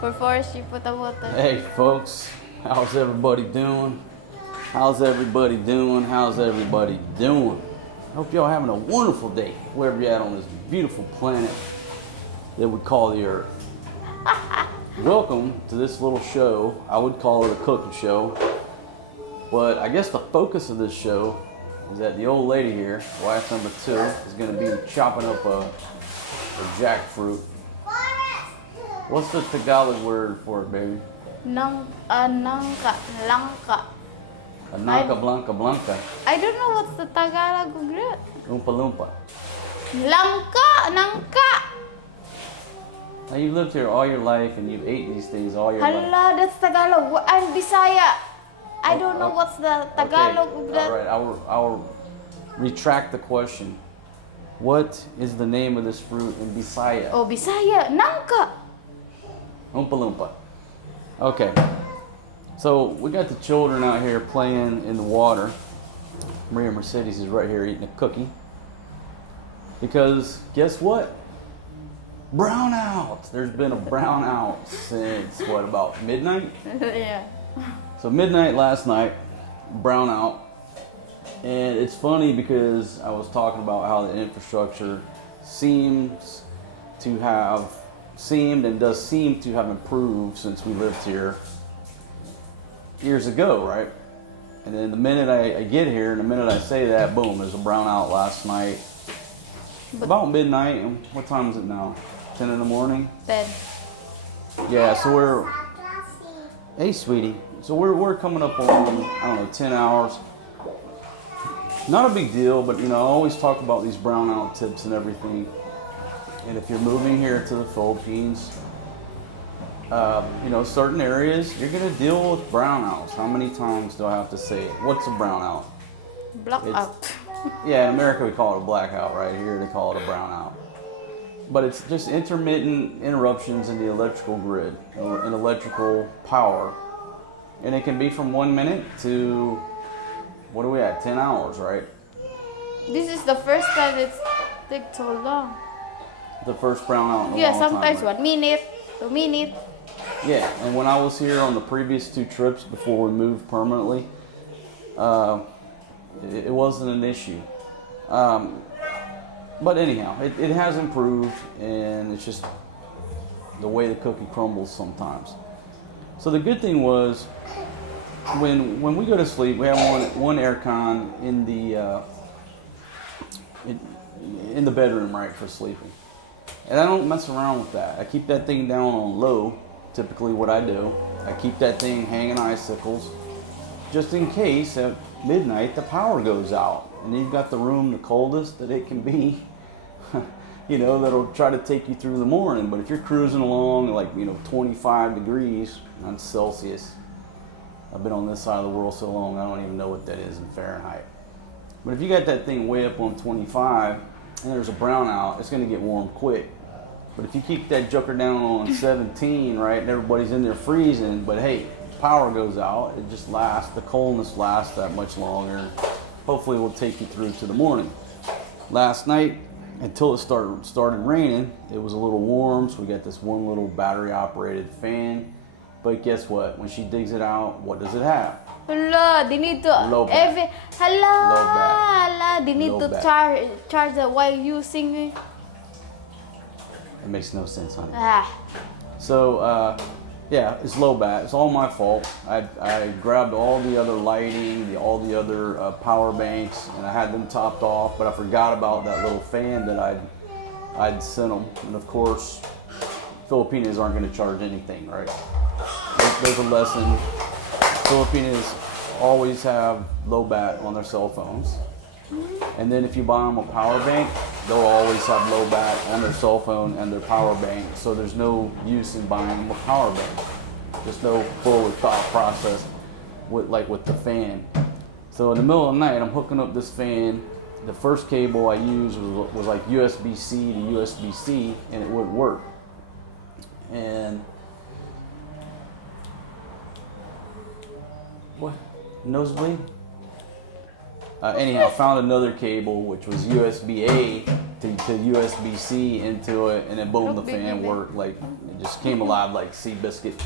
Before she put the water. Hey folks, how's everybody doing? How's everybody doing? How's everybody doing? I hope y'all having a wonderful day, wherever you're at on this beautiful planet that we call the Earth. Welcome to this little show. I would call it a cooking show, but I guess the focus of this show is that the old lady here, wife number 2, is going to be chopping up a jackfruit. What's the Tagalog word for it, baby? Nangka. A nangka blanca. I don't know what's the Tagalog of that. Oompa loompa. Nangka. Now you've lived here all your life and you've ate these things all your life. Hala, that's Tagalog. I'm Bisaya. I don't know what's the Tagalog of that. Alright, I'll retract the question. What is the name of this fruit in Bisaya? Oh, Bisaya. Nangka. Oompa loompa. Okay. So we got the children out here playing in the water. Maria Mercedes is right here eating a cookie. Because guess what? Brownout. There's been a brownout since what, about midnight? Yeah. So midnight last night, brownout. And it's funny because I was talking about how the infrastructure seemed and does seem to have improved since we lived here years ago, right? And then the minute I get here and the minute I say that, boom, there's a brownout last night. About midnight. And what time is it now? 10 in the morning? 10. Yeah, so hey sweetie. So we're coming up on, I don't know, 10 hours. Not a big deal, but you know, I always talk about these brownout tips and everything. And if you're moving here to the Philippines, you know, certain areas, you're going to deal with brownouts. How many times do I have to say it? What's a brownout? Blackout. Yeah, in America we call it a blackout, right? Here they call it a brownout. But it's just intermittent interruptions in the electrical grid, in electrical power. And it can be from 1 minute to, what are we at, 10 hours, right? This is the first time it's takes so long. The first brownout in a Yeah, long time, sometimes right? 1 minute, 2 minutes. Yeah, and when I was here on the previous 2 trips before we moved permanently, it wasn't an issue. But anyhow, it has improved, and it's just the way the cookie crumbles sometimes. So the good thing was, when we go to sleep, we have one air con in the bedroom, right, for sleeping. And I don't mess around with that. I keep that thing down on low, typically what I do. I keep that thing hanging icicles, just in case at midnight the power goes out. And you've got the room the coldest that it can be, you know, that'll try to take you through the morning. But if you're cruising along like, you know, 25 degrees on Celsius, I've been on this side of the world so long I don't even know what that is in Fahrenheit. But if you got that thing way up on 25 and there's a brownout, it's going to get warm quick. But if you keep that joker down on 17, right, and everybody's in there freezing, but hey, power goes out, it just lasts, the coldness lasts that much longer. Hopefully we'll take you through to the morning. Last night, until it started raining, it was a little warm, so we got this one little battery operated fan. But guess what? When she digs it out, what does it have? Hala, they need to Low bat. Hala, they need Low to bat. charge it while using it. It makes no sense, honey. Ah. So, yeah, it's low bat. It's all my fault. I grabbed all the other lighting, all the other power banks, and I had them topped off, but I forgot about that little fan that I'd sent them. And of course, Filipinos aren't going to charge anything, right? There's a lesson. Filipinos always have low bat on their cell phones. And then if you buy them a power bank, they'll always have low bat on their cell phone and their power bank. So there's no use in buying them a power bank. There's no forward thought process with the fan. So in the middle of the night, I'm hooking up this fan. The first cable I used was like USB-C to USB-C, and it wouldn't work. And what? Nosebleed? Anyhow, found another cable which was USB-A to USB-C into it, and then boom, the Look, big, fan big, big. worked. Like, it just came alive like Seabiscuit.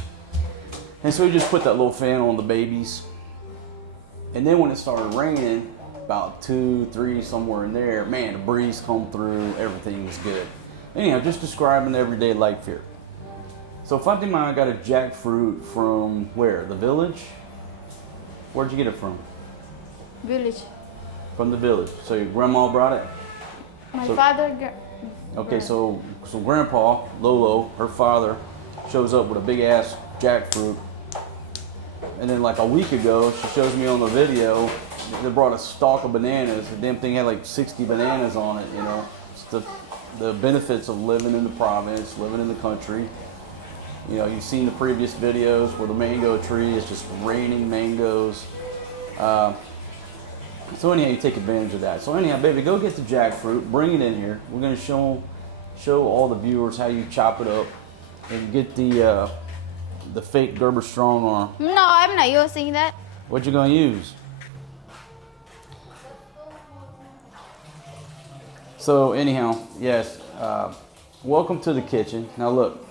And so we just put that little fan on the babies. And then when it started raining, about 2, 3, somewhere in there, man, the breeze come through, everything was good. Anyhow, just describing everyday life here. So Fatima and I got a jackfruit from where? The village? Where'd you get it from? Village. From the village. So your grandma brought it? My So- father. Okay, so Grandpa, Lolo, her father, shows up with a big ass jackfruit. And then like a week ago, she shows me on the video, they brought a stalk of bananas. The damn thing had like 60 bananas on it, you know. It's the benefits of living in the province, living in the country. You know, you've seen the previous videos where the mango tree is just raining mangoes. So anyhow, you take advantage of that. So anyhow, baby, go get the jackfruit, bring it in here. We're gonna show all the viewers how you chop it up and get the fake Gerber strong arm. No, I'm not using that. What you gonna use? So anyhow, yes, welcome to the kitchen. Now look,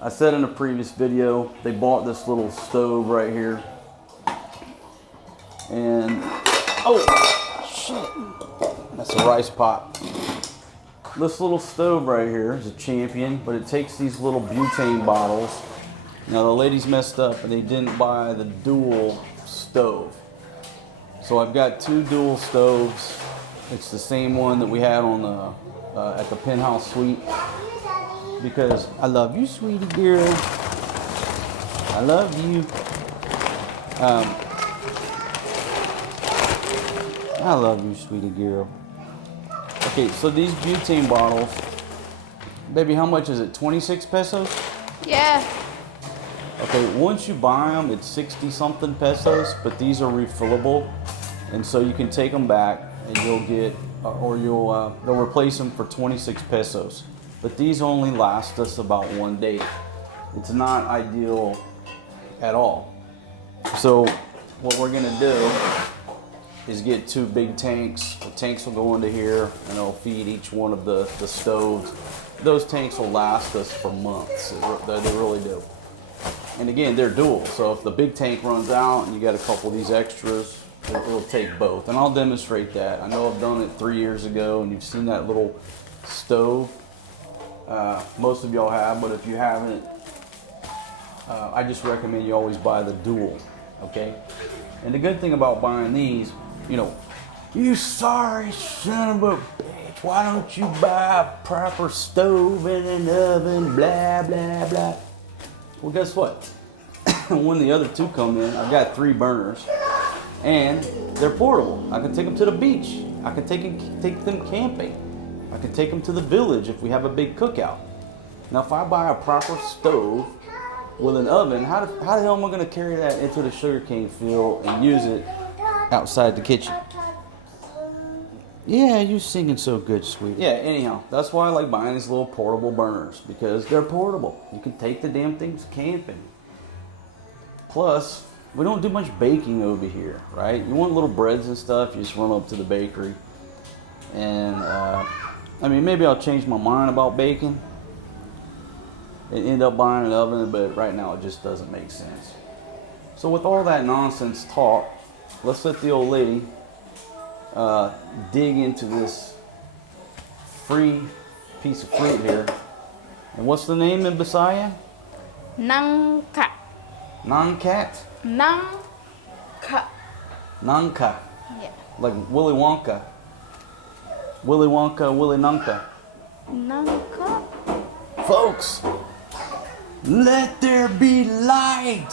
I said in a previous video, they bought this little stove right here. And, oh, shit, that's a rice pot. This little stove right here is a champion, but it takes these little butane bottles. Now the ladies messed up and they didn't buy the dual stove. So I've got 2 dual stoves. It's the same one that we had on the at the penthouse suite. Because I love you, sweetie girl. I love you. I love you, sweetie girl. Okay, so these butane bottles, baby, how much is it? 26 pesos? Yeah. Okay, once you buy them, it's 60 something pesos, but these are refillable. And so you can take them back and you'll get, they'll replace them for 26 pesos. But these only last us about 1 day. It's not ideal at all. So what we're gonna do is get 2 big tanks. The tanks will go into here and they'll feed each one of the stoves. Those tanks will last us for months. They really do. And again, they're dual. So if the big tank runs out and you got a couple of these extras, it'll take both. And I'll demonstrate that. I know I've done it 3 years ago and you've seen that little stove. Most of y'all have, but if you haven't, I just recommend you always buy the dual, okay? And the good thing about buying these, you know, you sorry son of a bitch, why don't you buy a proper stove and an oven, blah, blah, blah. Well, guess what? When the other 2 come in, I've got 3 burners, and they're portable. I can take them to the beach. I can take them camping. I can take them to the village if we have a big cookout. Now, if I buy a proper stove with an oven, how the hell am I going to carry that into the sugarcane field and use it outside the kitchen? Yeah, you singing so good, sweetie. Yeah, anyhow, that's why I like buying these little portable burners, because they're portable. You can take the damn things camping. Plus, we don't do much baking over here, right? You want little breads and stuff, you just run up to the bakery. And, I mean, maybe I'll change my mind about baking and end up buying an oven, but right now it just doesn't make sense. So with all that nonsense talk, let's let the old lady dig into this free piece of fruit here. And what's the name in Bisaya? Nangka. Nangka? Nangka. Nangka. Yeah. Like Willy Wonka. Willy Wonka, Willy Nangka. Nangka. Folks, let there be light.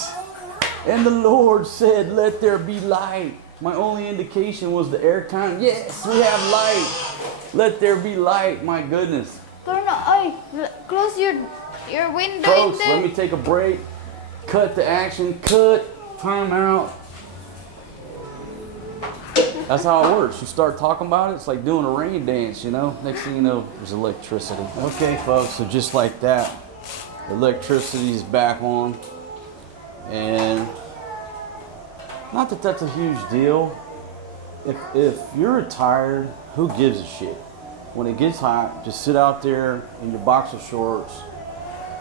And the Lord said, let there be light. My only indication was the airtime. Yes, we have light. Let there be light. My goodness. Turn on. Close your window. Folks, in there. let me take a break. Cut the action. Cut. Time out. That's how it works. You start talking about it, it's like doing a rain dance, you know? Next thing you know, there's electricity. Okay, folks, so just like that, electricity is back on. And not that that's a huge deal. If you're retired, who gives a shit? when it gets hot, just sit out there in your boxer shorts,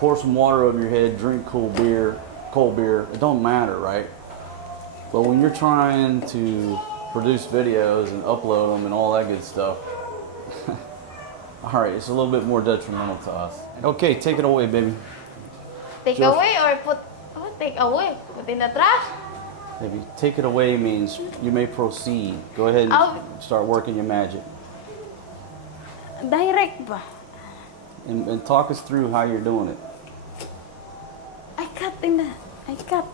pour some water over your head, drink cold beer. It don't matter, right? But when you're trying to produce videos and upload them and all that good stuff, all right, it's a little bit more detrimental to us. Okay, take it away, baby. Take George. away or put? Oh, take away. Put in the trash. Maybe take it away means you may proceed. Go ahead and start working your magic. Direct ba? And talk us through how you're doing it. I cut.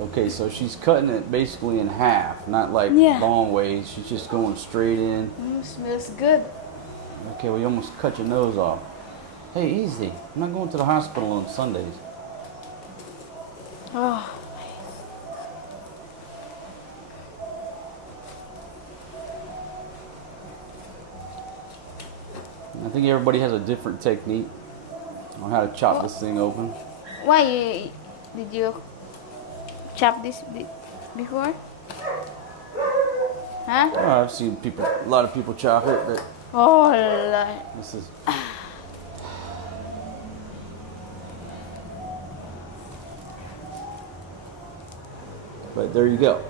Okay, so she's cutting it basically in half, not like long ways. She's just going straight in. Smells good. Okay, well, you almost cut your nose off. Hey, easy. I'm not going to the hospital on Sundays. Oh. I think everybody has a different technique on how to chop this thing open. Why did you chop this before? Huh? Oh, I've seen a lot of people chop it, but Oh, this is. But there you go.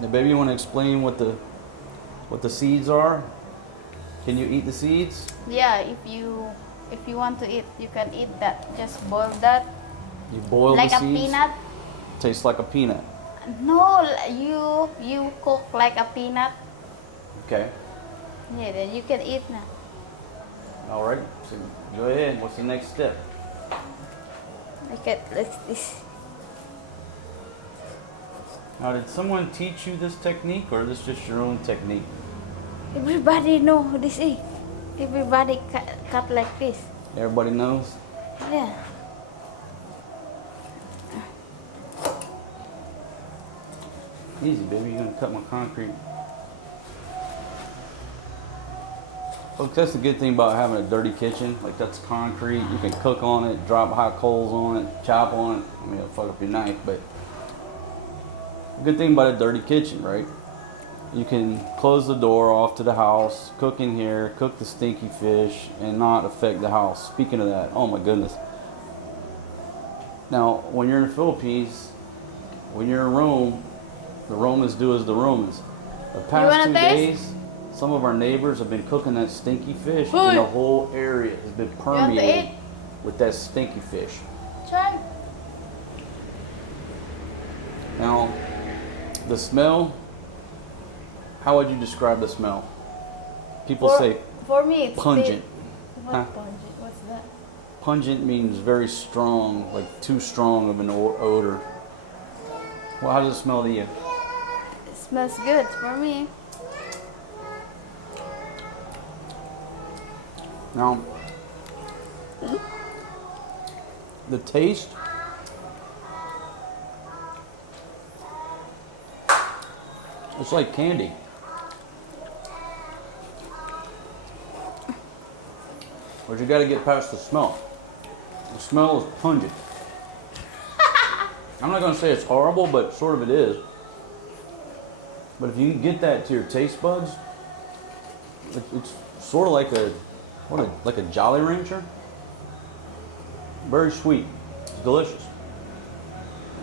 Now, baby, you want to explain what the seeds are? Can you eat the seeds? yeah. If you want to eat, you can eat that. Just boil that You boil like the a seeds. peanut. Tastes like a peanut. No, you cook like a peanut. Okay. Yeah, then you can eat now. All right. So go ahead. What's the next step? Like this. Now, did someone teach you this technique, or is this just your own technique? Everybody know this is. Everybody cut like this. Everybody knows? Yeah. Easy, baby. You're gonna cut my concrete. Folks, that's the good thing about having a dirty kitchen. Like, that's concrete. You can cook on it, drop hot coals on it, chop on it. I mean, it'll fuck up your knife, but the good thing about a dirty kitchen, right? You can close the door off to the house, cook in here, cook the stinky fish, and not affect the house. Speaking of that, oh my goodness. Now, when you're in the Philippines, when you're in Rome, the Romans do as the Romans. The past 2 days, some of our neighbors have been cooking that stinky fish, and the whole area has been permeated with that stinky fish. Try. Now, the smell, how would you describe the smell? People say for me it's pungent. What Huh? pungent? What's that? Pungent means very strong, like too strong of an odor. Well, how does it smell to you? It smells good for me. Now, the taste, it's like candy. But you got to get past the smell. The smell is pungent. I'm not going to say it's horrible, but sort of it is. But if you can get that to your taste buds, it's sort of like a Jolly Rancher. Very sweet. It's delicious.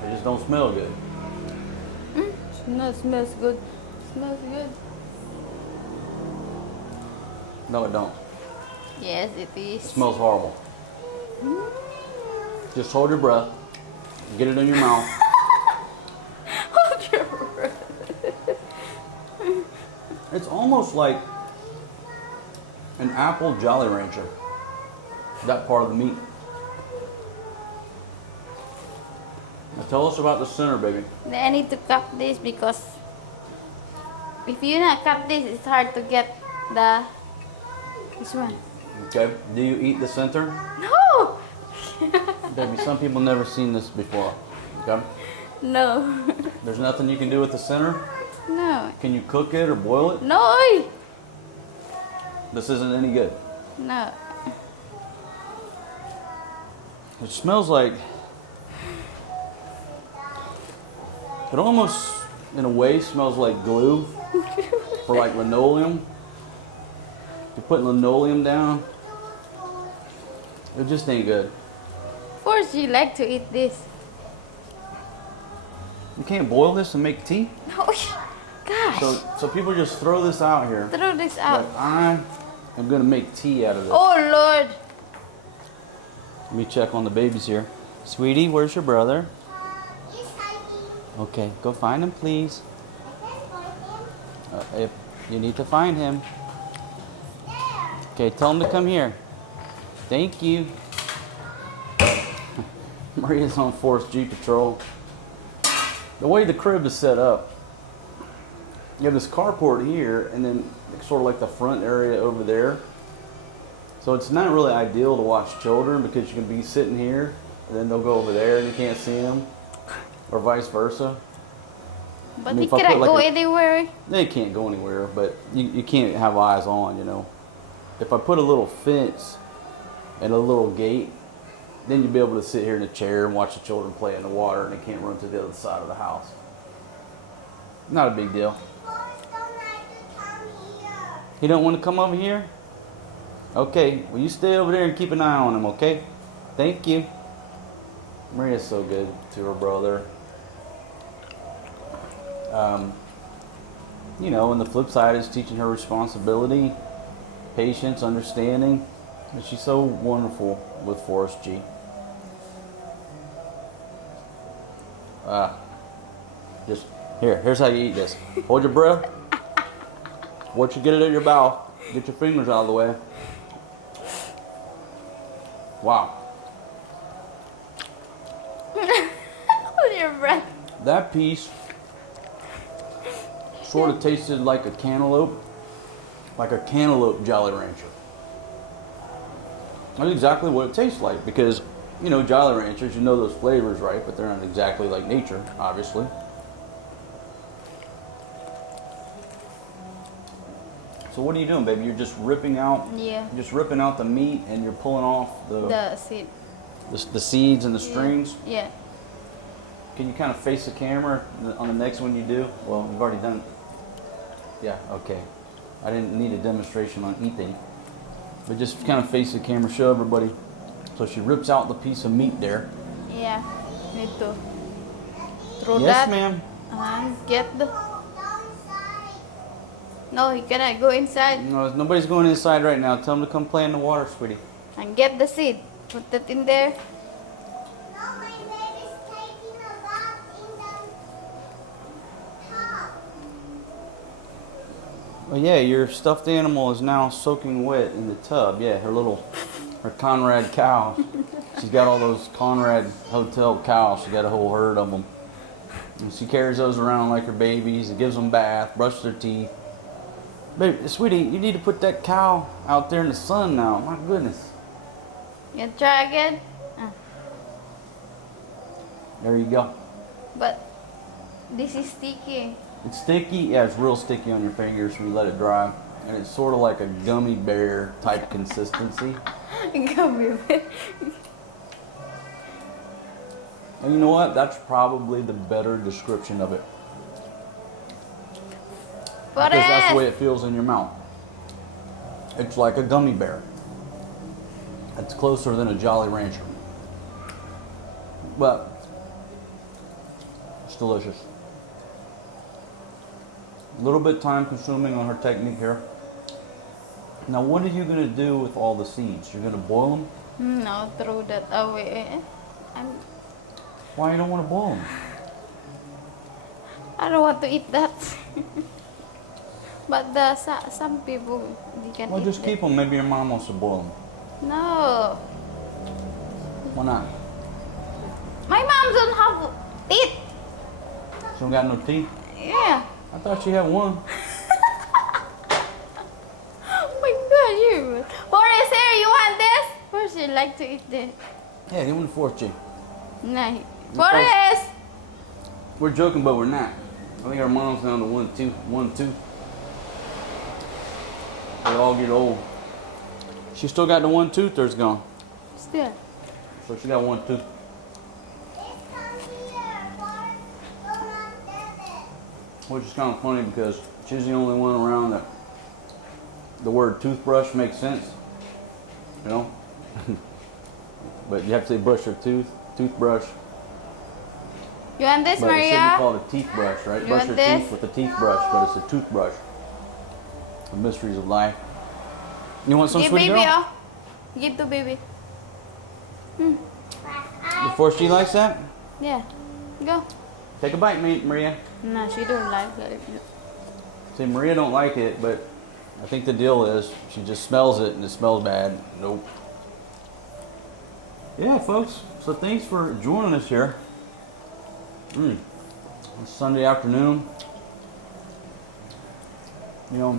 It just don't smell good. No, it smells good. Smells good. No, it don't. Yes, it is. It smells horrible. Just hold your breath. Get it in your mouth. Hold your breath. It's almost like an apple Jolly Rancher. That part of the meat. Now tell us about the center, baby. I need to cut this because if you not cut this, it's hard to get this one. Okay. Do you eat the center? No. Baby, some people never seen this before. Okay. No. There's nothing you can do with the center? No. Can you cook it or boil it? No. This isn't any good. No. It smells like, it almost, in a way, smells like glue for like linoleum. You're putting linoleum down. It just ain't good. Forrest, you like to eat this. You can't boil this and make tea? Oh, gosh. So people just throw this out here. Throw this out. Like, I am gonna make tea out of this. Oh, Lord. Let me check on the babies here. Sweetie, where's your brother? Okay, go find him, please. If you need to find him. Okay, tell him to come here. Thank you. Maria's on Forest G Patrol. The way the crib is set up, you have this carport here, and then sort of like the front area over there. So it's not really ideal to watch children because you can be sitting here, and then they'll go over there and you can't see them, or vice versa. But they cannot go anywhere. They can't go anywhere, but you can't have eyes on, you know. If I put a little fence and a little gate, then you'd be able to sit here in a chair and watch the children play in the water, and they can't run to the other side of the house. Not a big deal. He don't want to come over here? Okay, well you stay over there and keep an eye on him, okay? Thank you. Maria's so good to her brother. You know, and the flip side is teaching her responsibility, patience, understanding. And she's so wonderful with Forrest G. Just here's how you eat this. Hold your breath. Once you get it in your mouth, get your fingers out of the way. Wow. Hold your breath. That piece sort of tasted like a cantaloupe Jolly Rancher. That's exactly what it tastes like, because, you know, Jolly Ranchers, you know those flavors, right? But they're not exactly like nature, obviously. So what are you doing, baby? You're just ripping out, just ripping out the meat, and you're pulling off the seed, the seeds and the strings. Yeah. Can you kind of face the camera on the next one you do? Well, we've already done it. Yeah, okay. I didn't need a demonstration on eating. But just kind of face the camera, show everybody. So she rips out the piece of meat there. Yeah, need to throw that. Yes, ma'am. And get the... No, he cannot go inside. No, nobody's going inside right now. Tell them to come play in the water, sweetie. And get the seed. Put that in there. Oh yeah, your stuffed animal is now soaking wet in the tub. Yeah, her Conrad cow. She's got all those Conrad hotel cows. She got a whole herd of them. And she carries those around like her babies and gives them bath, brushes their teeth. Baby, sweetie, you need to put that cow out there in the sun now. My goodness. You can try again? There you go. But this is sticky. It's sticky. Yeah, it's real sticky on your fingers when you let it dry. And it's sort of like a gummy bear type consistency. Gummy bear. And you know what? That's probably the better description of it. Because that's the way it feels in your mouth. It's like a gummy bear. It's closer than a Jolly Rancher. But it's delicious. A little bit time consuming on her technique here. Now what are you going to do with all the seeds? You're going to boil them? No, throw that away. Why you don't want to boil them? I don't want to eat that. But some people, they can Well, eat just keep them. Maybe your mom wants to boil them. No. Why not? My mom don't have teeth. She don't got no teeth? Yeah. I thought she had one. Oh my god, you. Forrest, here, you want this? Forrest, you like to eat this? Yeah, give me the fourth G. No. Forrest! We're joking, but we're not. I think our mom's down to 1 2. They all get old. She still got the 1 tooth, or it's gone? Still. So she got 1 tooth. Which is kind of funny because she's the only one around that the word toothbrush makes sense, you know. But you have to say brush your toothbrush. You want this, But it should be Maria? called a teeth brush, right? You Brush want your this? teeth with a teeth brush, but it's a toothbrush. The mysteries of life. You want some, Give sweetie baby, girl? oh. Give to baby. Before she likes that, Yeah. Go. take a bite, Maria. No, she don't like it. See, Maria don't like it, but I think the deal is she just smells it and it smells bad. Nope. Yeah, folks. So thanks for joining us here. It's Sunday afternoon. You know,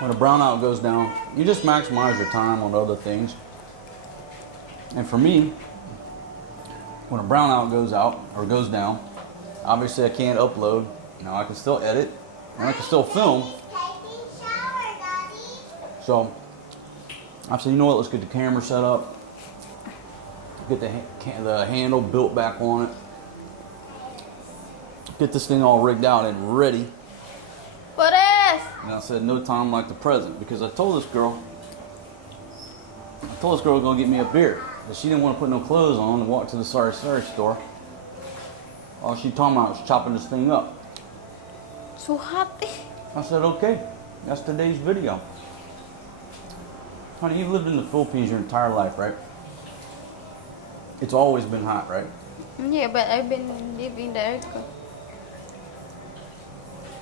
when a brownout goes down, you just maximize your time on other things. And for me, when a brownout goes out or goes down, obviously I can't upload. Now I can still edit and I can still film. So I said, you know what? Let's get the camera set up, get the handle built back on it, get this thing all rigged out and ready. What is? And I said, no time like the present, because I told this girl we're gonna get me a beer. But she didn't want to put no clothes on and walk to the sorry store. All she talking about was chopping this thing up. So hot. I said, okay, that's today's video. Honey, you've lived in the Philippines your entire life, right? It's always been hot, right? Yeah, but I've been living the aircon.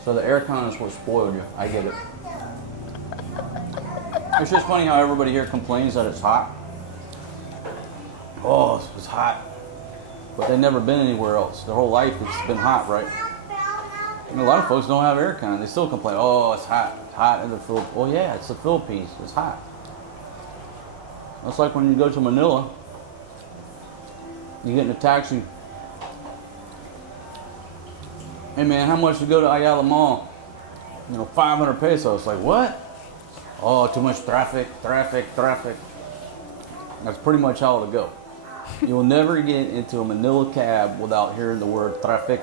So the aircon is what spoiled you. I get it. It's just funny how everybody here complains that it's hot. Oh, it's hot. But they've never been anywhere else. Their whole life it's been hot, right? And a lot of folks don't have aircon. They still complain, oh, it's hot. It's hot in the Philippines. Well, yeah, it's the Philippines. It's hot. It's like when you go to Manila, you get in a taxi. Hey man, how much to go to Ayala Mall? 500 pesos. Like, what? Oh, too much traffic. That's pretty much how it'll go. You'll never get into a Manila cab without hearing the word traffic.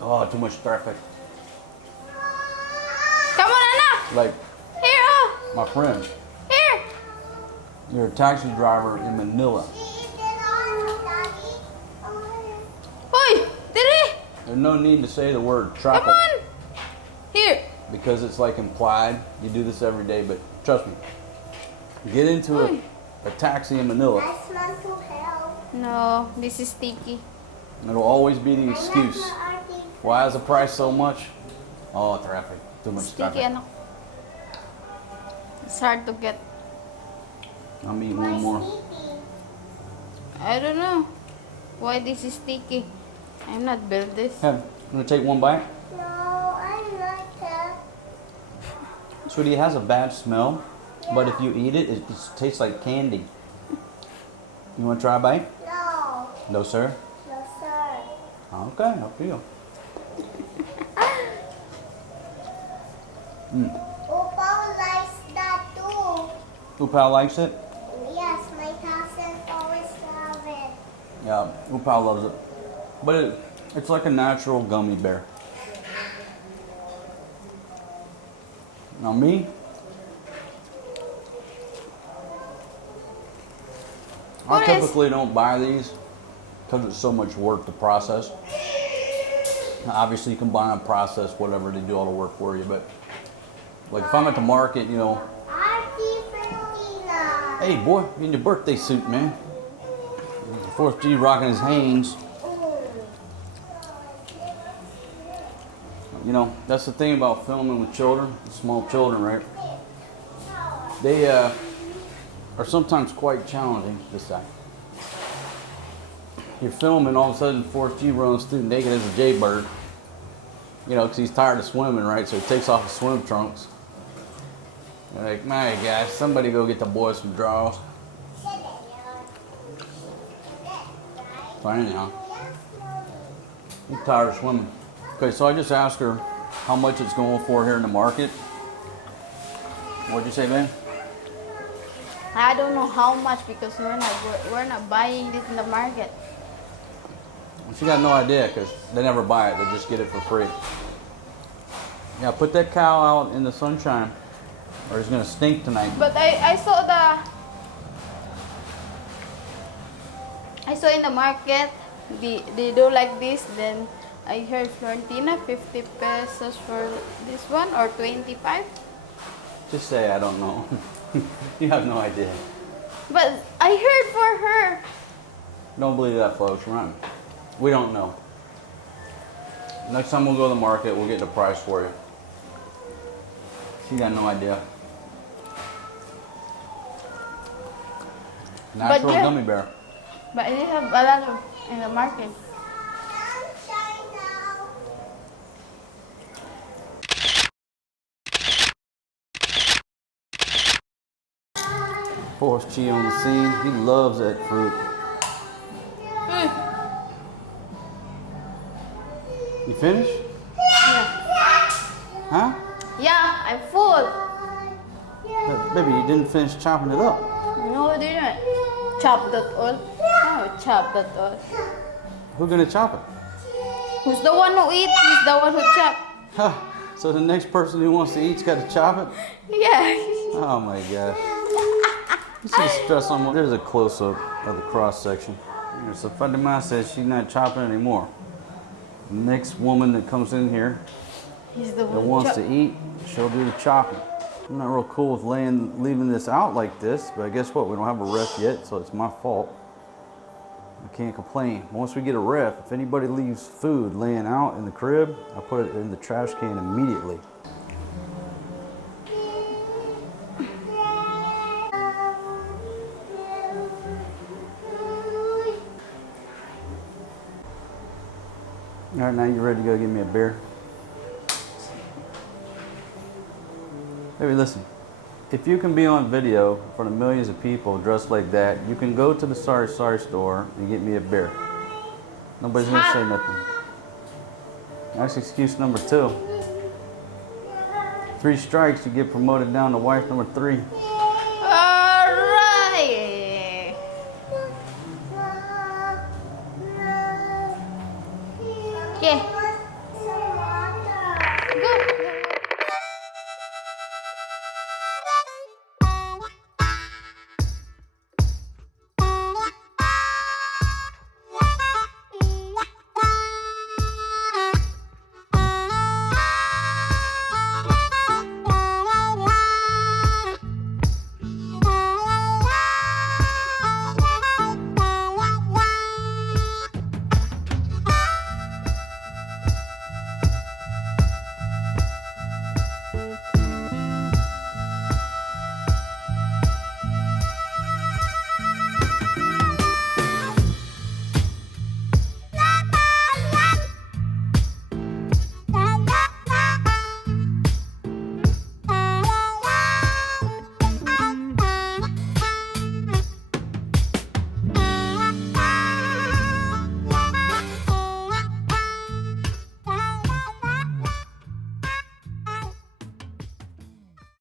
Oh, too much traffic. Come on, Anna. Like, Here, oh. my friend, Here. you're a taxi driver in Manila. Hoy, diri. There's no need to say the word Come traffic on. Here. because it's like implied. You do this every day, but trust me. Get into a taxi in Manila. No, this is sticky. It'll always be the excuse. Why is the price so much? Oh, traffic. Too much Sticky, traffic. anak. It's hard to get. I'll eat one more. I don't know why this is sticky. I'm not built this. Have, you want to take one bite? No, I like that. Sweetie, it has a bad smell, but if you eat it, it just tastes like candy. You want to try a bite? No, No, sir? no, sir. Okay, up to you. Opa likes that too. Upal likes it? Yes, my cousin always have it. Yeah, Upal loves it. But it's like a natural gummy bear. Now me, I typically don't buy these because it's so much work to process. Now, obviously you can buy and process whatever, they do all the work for you, but like if I'm at the market, Auntie Filipina. hey boy, you in your birthday suit, man. 4th G rocking his Hanes. That's the thing about filming with children, small children, right? They are sometimes quite challenging, just that. You're filming, all of a sudden 4th G runs through naked as a jaybird. Because he's tired of swimming, right? So he takes off his swim trunks. You're like, my gosh, somebody go get the boy some draws. Fine now. He's tired of swimming. Okay, so I just asked her how much it's going for here in the market. What'd you say, man? I don't know how much because we're not buying this in the market. She got no idea because they never buy it. They just get it for free. Yeah, put that cow out in the sunshine. or it's gonna stink tonight. But I saw in the market they do like this. Then I heard Florentina 50 pesos for this one or 25. Just say I don't know. You have no idea. But I heard for her. Don't believe that, folks. Run. We don't know. Next time we'll go to the market, we'll get the price for you. She got no idea. Natural yeah. gummy bear. But they have a lot of in the market. Forrest Chi on the scene. He loves that fruit. You finished? Huh? Yeah, I'm full. But baby, you didn't finish chopping it up. No, I didn't. Chop that all. No, chop that all. Who's gonna chop it? Who's the one who eats? Who's the one who chop? Huh. So the next person who wants to eat's got to chop it? Yeah. Oh my gosh. You see the stress on. There's a close-up of the cross section. So Fatima says she's not chopping anymore. The next woman that comes in here He's the that one wants chop. to eat, she'll do the chopping. I'm not real cool with leaving this out like this, but guess what? We don't have a ref yet, so it's my fault. I can't complain. Once we get a ref, if anybody leaves food laying out in the crib, I put it in the trash can immediately. All right, now you ready to go get me a beer? Baby, listen. If you can be on video in front of millions of people dressed like that, you can go to the Sorry store and get me a beer. Nobody's gonna say nothing. That's excuse number 2. 3 strikes, you get promoted down to wife number 3. Alright. Okay.